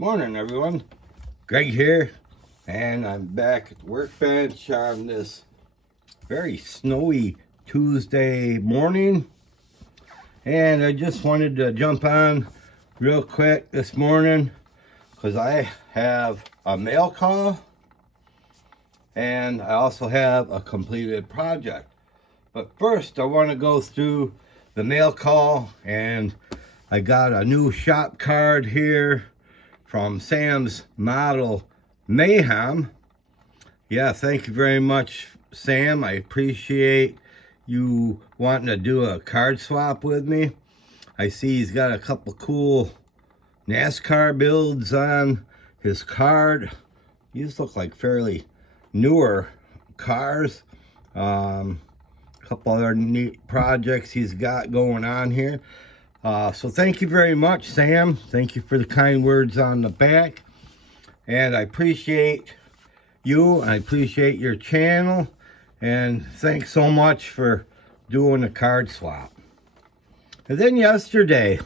Morning, everyone. Greg here, and I'm back at the workbench on this very snowy Tuesday morning. And I just wanted to jump on real quick this morning because I have a mail call and I also have a completed project. But first, I want to go through the mail call, and I got a new shop card here from Sam's Model Mayhem. Yeah, thank you very much, Sam. I appreciate you wanting to do a card swap with me. I see he's got a couple cool NASCAR builds on his card. These look like fairly newer cars. Couple other neat projects he's got going on here. So thank you very much, Sam. Thank you for the kind words on the back. And I appreciate you. I appreciate your channel. And thanks so much for doing the card swap. And then yesterday,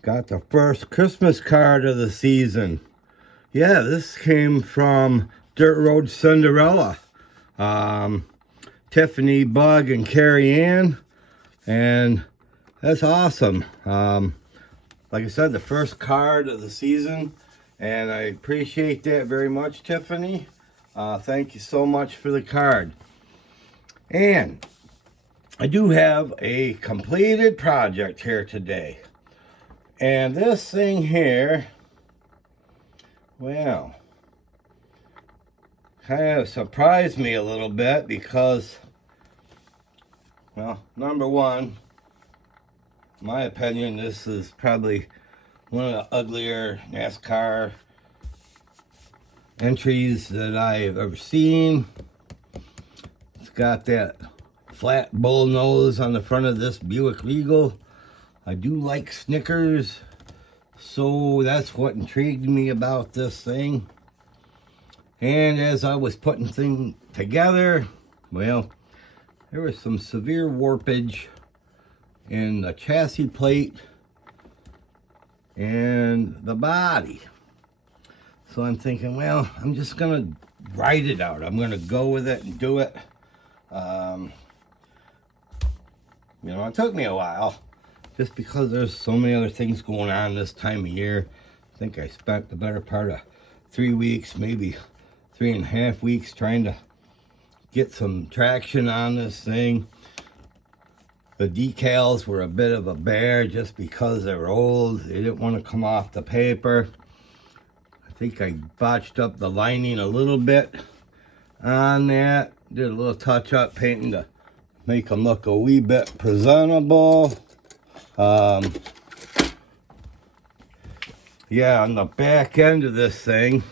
got the first Christmas card of the season. Yeah, this came from Dirt Road Cinderella. Tiffany, Bug, and Carrie Ann. And that's awesome. Like I said, the first card of the season, and I appreciate that very much, Tiffany. Thank you so much for the card. And I do have a completed project here today. And this thing here, well, kind of surprised me a little bit because, well, number one, in my opinion, this is probably one of the uglier NASCAR entries that I've ever seen. It's got that flat bull nose on the front of this Buick Regal. I do like Snickers, so that's what intrigued me about this thing. And as I was putting things together, well, there was some severe warpage in the chassis plate and the body. So I'm thinking, well, I'm just gonna ride it out. I'm gonna go with it and do it. You know, it took me a while just because there's so many other things going on this time of year. I think I spent the better part of 3 weeks, maybe 3.5 weeks trying to get some traction on this thing. The decals were a bit of a bear just because they were old. They didn't want to come off the paper. I think I botched up the lining a little bit on that. Did a little touch-up painting to make them look a wee bit presentable. Yeah, on the back end of this thing,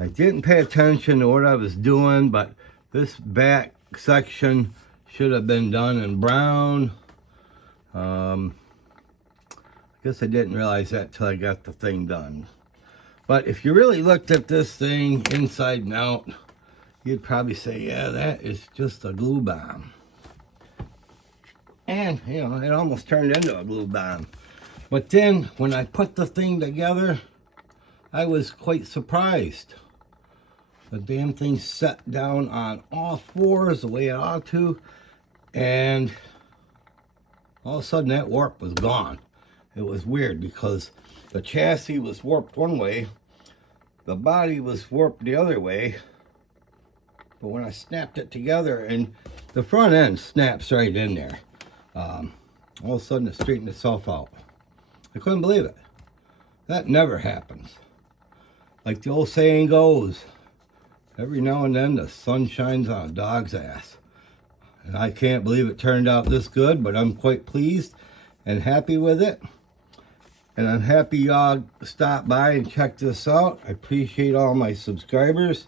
I didn't pay attention to what I was doing, but this back section should have been done in brown. I guess I didn't realize that till I got the thing done. But if you really looked at this thing inside and out, you'd probably say, yeah, that is just a glue bomb. And, you know, it almost turned into a glue bomb. But then, when I put the thing together, I was quite surprised. The damn thing set down on all fours the way it ought to. And all of a sudden that warp was gone. It was weird because the chassis was warped one way, the body was warped the other way, but when I snapped it together, and the front end snaps right in there, all of a sudden it straightened itself out. I couldn't believe it. That never happens. Like the old saying goes, every now and then the sun shines on a dog's ass. And I can't believe it turned out this good, but I'm quite pleased and happy with it. And I'm happy y'all stopped by and checked this out. I appreciate all my subscribers,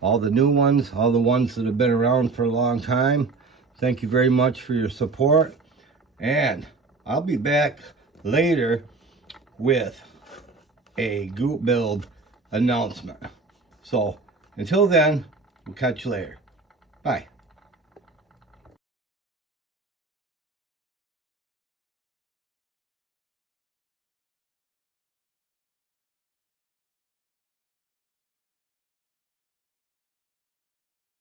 all the new ones, all the ones that have been around for a long time. Thank you very much for your support. And I'll be back later with a group build announcement. So until then, we'll catch you later. Bye.